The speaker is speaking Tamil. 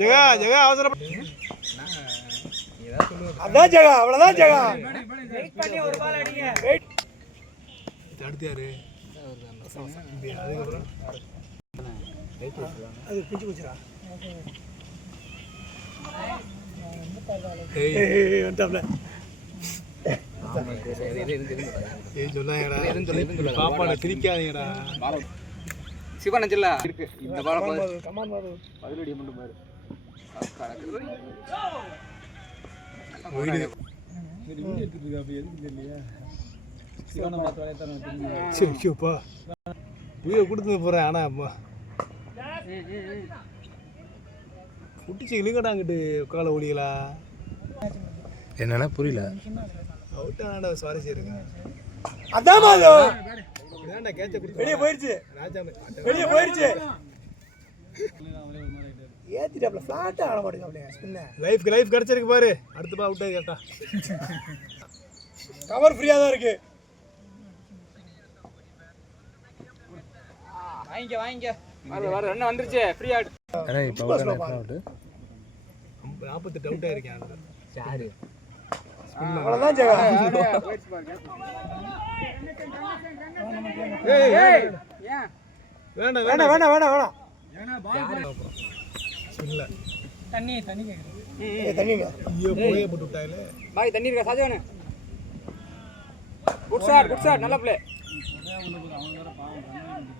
ஜெகா ஜெகா அவசரம் அதான் ஜெகா அவ்வளவுதான் ஜெகா வெயிட் பண்ணி ஒரு பால் அடிங்க வெயிட் அடுத்து யாரு அதுக்கப்புறம் அது பிஞ்சு குச்சிரா ஏய் வந்தாப்ல ஏய் சொல்லாங்கடா பாப்பால சிரிக்காதீங்கடா சிவன் ஜில்லா இருக்கு இந்த பால கமான் மாரு பதிலடி மட்டும் பாரு வீடியோ எடுத்துட்டு இருக்க அப்ப எதுக்கு தெரியலையா சிவன மாத்த வேலைய தான் சிப்பா வீடியோ கொடுத்து போறேன் ஆனா அம்மா குட்டிச்சு இழுக்கடாங்கிட்டு காலை ஒளிகளா என்னன்னா புரியல அவுட் ஆனாடா சுவாரஸ்யம் இருக்கு அதான் மாதோ ஏன்டா கேட்ச குடி வெளிய போயிடுச்சு ராஜா வெளிய போயிடுச்சு ஏத்திட்டாப்ல ஃபிளாட் ஆட மாட்டேங்க ஸ்பின்ன லைஃப் கிடைச்சிருக்கு பாரு அடுத்து பா அவுட் ஆகி கேட்டா கவர் ஃப்ரீயா தான் இருக்கு வாங்க வர ரன் வந்துருச்சு ஃப்ரீ ஆட் அண்ணா இப்போ அவுட் 48 அவுட் ஆயிருக்கேன் யாரு அவ்வளவுதான் ஜெகா ஏய் வேண்டாம் வேண்டாம் வேண்டாம் வேண்டாம் வேண்டாம் ஏனா பால் இல்ல தண்ணி கேக்குது ஏய் தண்ணிங்க ஐயோ போயே போட்டு விட்டாயிலே பாய் தண்ணி இருக்கா சாஜவனே குட் ஷாட் நல்ல ப்ளே அவன் வேற பாவம்